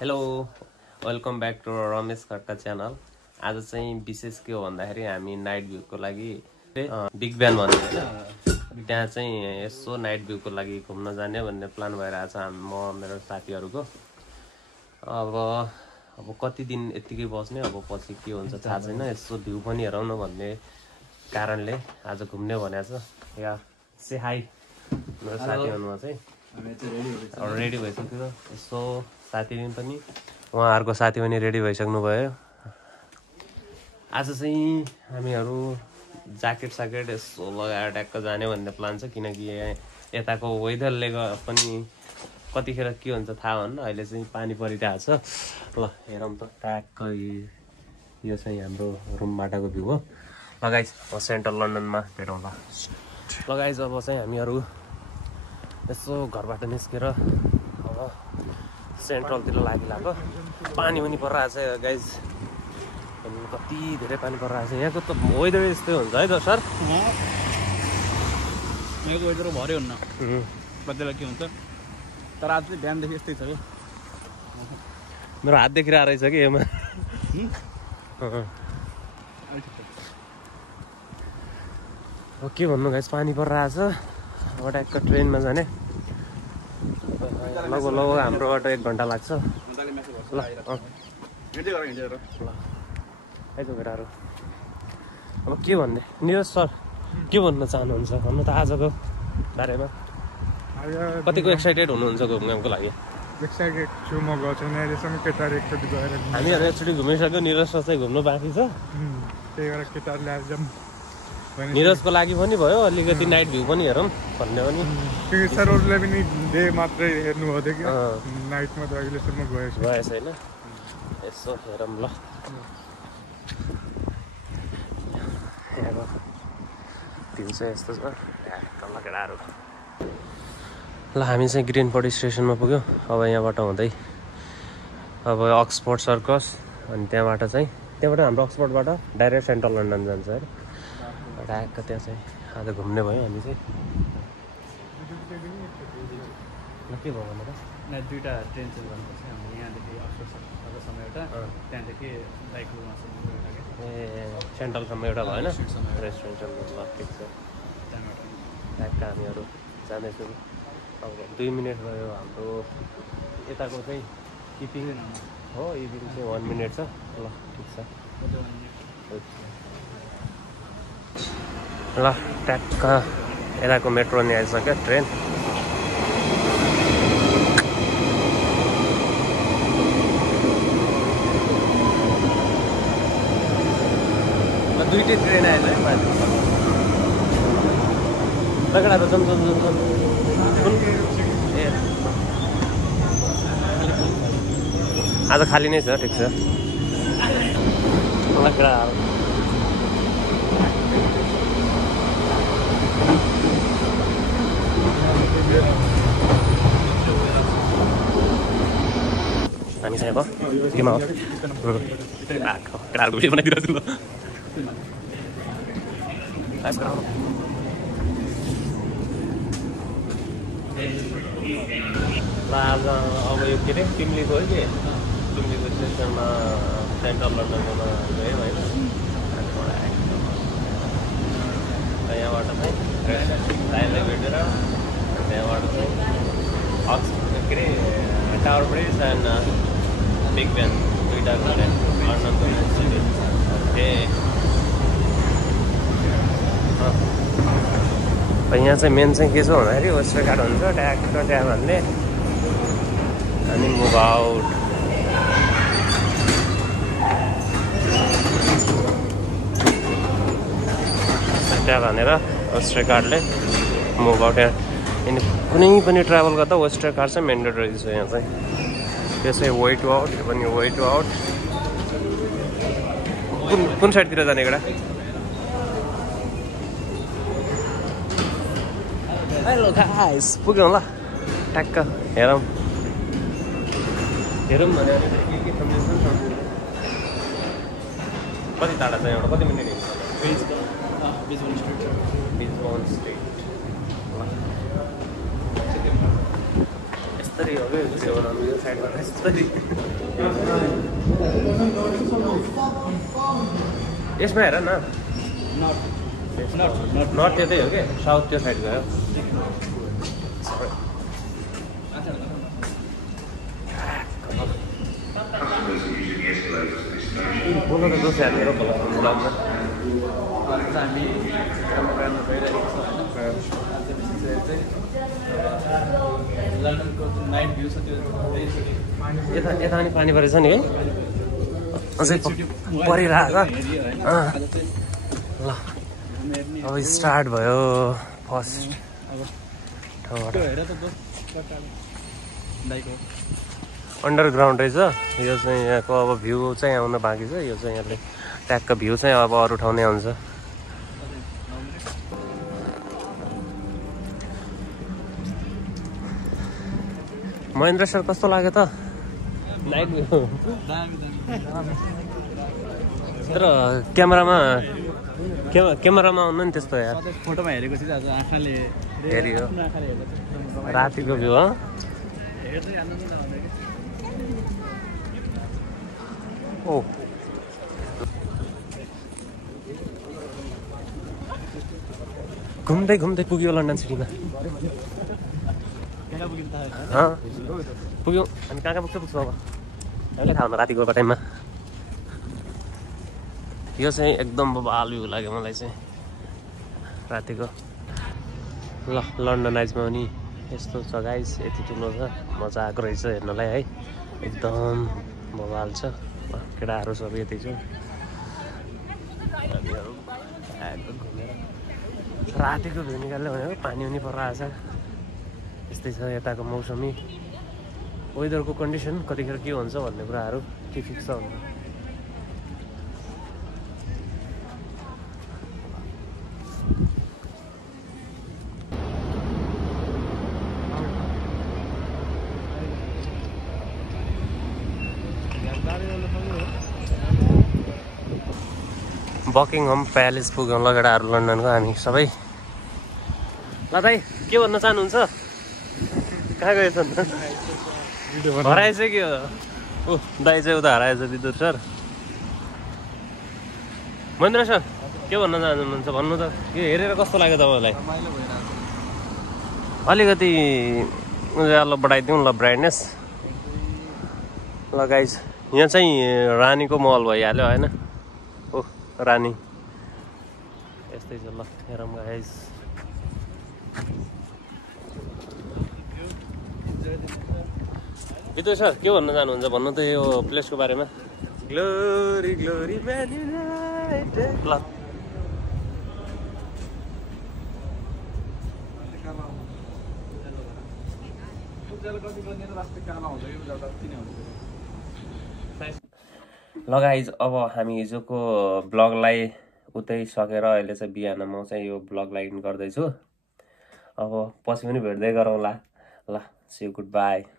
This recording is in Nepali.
Hello welcome back to Ramesh Khadka channel. आज चाहिँ विशेष के हो भन्दाखेरि हामी नाइट भ्यूको लागि बिग ब्यान भन्ने होइन त्यहाँ चाहिँ यसो नाइट भ्यूको लागि घुम्न जाने भन्ने प्लान भइरहेछ म मेरो साथीहरूको। अब कति दिन यत्तिकै बस्ने, अब पछि के हुन्छ थाहा छैन। यसो भ्यू पनि हेरौँ न भन्ने कारणले आज घुम्ने भनेको छ। या से हाई मेरो साथीहरूमा चाहिँ रेडी भइसक्यो। यसो साथी पनि उहाँहरूको साथी पनि रेडी भइसक्नु भयो। आज चाहिँ हामीहरू ज्याकेट साकेट यसो लगाएर ट्याक्क जाने भन्ने प्लान छ, किनकि यताको वेदरले पनि कतिखेर के हुन्छ थाहा भन्न। अहिले चाहिँ पानी परिरहेको छ। ल हेरौँ त ट्याक्क यो चाहिँ हाम्रो रुमबाटको भ्यू हो। लगाइज म सेन्ट्रल लन्डनमा भेटौँ ल। लगाइज अब चाहिँ हामीहरू यसो घरबाट निस्केर अब सेन्ट्रलतिर लागिरहेको। पानी पनि परिरहेको छ गाइज, कति धेरै पानी परिरहेको छ। यहाँको त वेदर यस्तै हुन्छ है त सर। यहाँको वेदर भरे हुन्न कति बेला के हुन्छ, तर आज चाहिँ बिहानदेखि यस्तै छ क्या। मेरो हात देखिरहेको रहेछ कि योमा। अब के भन्नु गाइज, पानी परिरहेको छ। अब ट्याक्क ट्रेनमा जाने लगभग हाम्रोबाट 1 घन्टा लाग्छ। ल आइज भेटाहरू। अब के भन्ने निरज सर, के भन्न चाहनुहुन्छ भन्नु त आजको बारेमा? कतिको एक्साइटेड हुनुहुन्छ घुम्नको लागि? एक्साइटेड छु, म गएको छैन अहिलेसम्म। केटाहरू एकचोटि गएर हामीहरू एकचोटि घुमिसक्यो, निरज सर चाहिँ घुम्नु बाँकी छ। त्यही भएर केटाहरूले आज निरजको लागि पनि भयो, अलिकति नाइट भ्यू पनि हेरौँ भन्ने पनि। सरहरूलाई पनि डे मात्रै हेर्नु हो कि नाइटमा त अहिलेसम्म गएछ होइन। यसो हेरौँ ल। यहाँको भ्यू चाहिँ यस्तो छ केटाहरू। ल हामी चाहिँ ग्रिनफोर्ड स्टेसनमा पुग्यौँ। अब यहाँबाट हुँदै अब अक्सफोर्ड सर्कस, अनि त्यहाँबाट हाम्रो अक्सफोर्डबाट डाइरेक्ट सेन्ट्रल लन्डन जान्छ है। ट्याक्क त्यहाँ चाहिँ आज घुम्ने भयो हामी चाहिँ। के भयो भनेर दुईवटा ट्रेन चेन्ज गर्नुपर्छ हाम्रो यहाँदेखि अक्सफोर्डसम्म एउटा, त्यहाँदेखि बाइकमा ए सेन्ट्रलसम्म एउटा भएन रेस्टुरेन्टसम्म। ल ठिक छ। ट्याक्क हामीहरू जाँदैछौँ। अब 2 मिनट भयो हाम्रो यताको चाहिँ किपिङ हो, इभिङ चाहिँ 1 मिनट छ। ल ठिक छ। ल ट्याक्क यताको मेट्रो नि आइसक्यो, ट्रेन। दुईटै ट्रेन आएछ है माथि। लगडा त ए आज खाली नै छ। ठिक छ। लगडा हामी चाहिँ अब केमा हो केटाहरूको भिडियो बनाइदिरहेको छु ल। आज अब यो के अरे तिमीले गयो कि तिमीलेको स्टेसनमा सेन्ट्रल लन्डनमा गयौँ होइन। यहाँबाट चाहिँ टाइमलाई भेटेर त्यहाँबाट चाहिँ के अरे टावर ब्रिज एन्ड बिग ब्यान दुईवटा गरे लन्डनको सिटी। ए यहाँ चाहिँ मेन चाहिँ के छ भन्दाखेरि वेस्टर कार्ड हुन्छ ट्याक्क त्यहाँ भन्ने, अनि मुभ आउट। त्यहाँ भनेर वेस्टर कार्डले मुभ आउट। यहाँ कुनै पनि ट्राभल गर्दा वेस्टर कार्ड चाहिँ मेन्डेटरी छ यहाँ चाहिँ। त्यो चाहिँ वे टु आउट, यो पनि वे टु आउट। कुन साइडतिर जाने केटा? हेलो गाइस पुग्यौँ ल। ट्याक्क हेरौँ भने कति टाढा छ यहाँबाट? कति मिनट हिँड्छ? बिजबर्न स्ट्रिट। यस्तरी हो कि घुस्यो बनाउनु यो साइडमा यस्तरी यसमा हेर न नर्थ त्यतै हो कि साउथ त्यो साइड गयो बोल्न त दोष हालेर ब्लगमा यता यता पनि पानी परेछ नि है अझै परिरहेको ल अब स्टार्ट भयो फर्स्ट ठाउँबाट अन्डरग्राउन्ड रहेछ यो चाहिँ यहाँको अब भ्यू चाहिँ आउन बाँकी छ यो चाहिँ यहाँले ट्यागको भ्यू चाहिँ अब अरू ठाउँ नै आउँछ महेन्द्र सर कस्तो लाग्यो त तर क्यामेरामा आउनु नि त्यस्तो यार फोटोमा हेरेको चाहिँ आज आँखाले हेरियो रातिको भ्यू हो ओ घुम्दै घुम्दै पुग्यो लन्डन सिटीमा पुग्यो हामी कहाँ पुग्छ अब अहिले थाहा हुँदा रातिको टाइममा यो चाहिँ एकदम बबाल भ्यू लाग्यो मलाई चाहिँ रातिको ल लन्डनाइजमा पनि यस्तो छ गाइस यति ठुलो छ मजा आएको रहेछ हेर्नलाई है एकदम बबाल छ केटाहरू सबै यति छ रातिको भ्यू निकाल्यो भनेको पानी पनि परिरहेछ यस्तै छ यताको मौसमी वेदरको कन्डिसन कतिखेर के हुन्छ भन्ने कुराहरू के फिक्स छ भन्ने बकिङहम प्यालेस पुग्यौँ ल केटाहरू लन्डनको हामी सबै ल दाइ के भन्न चाहनुहुन्छ कहाँ गएछ अन्त हराएछ कि हो ओ दाइ चाहिँ उता हराएछ विद्युत सर महेन्द्र सर के भन्न चाहनुहुन्छ भन्नु त यो हेरेर कस्तो लाग्यो तपाईँलाई अलिकति उज्यालो बढाइदिउँ ल ब्राइटनेस ल गाइस यहाँ चाहिँ रानीको महल भइहाल्यो होइन ओ रानी यस्तै छ ल हेरौँ गाइस विद्युत सर के भन्न चाहनुहुन्छ भन्नु त यो प्लेसको बारेमा ग्लोरी ग्लोरी म्यान युनाइटेड ल गाइस अब हामी हिजोको ब्लगलाई उतै सकेर अहिले चाहिँ बिहान म चाहिँ यो ब्लगलाई एन्ड गर्दैछु अब पछि पनि भेट्दै गरौँला ल सी यू गुड बाई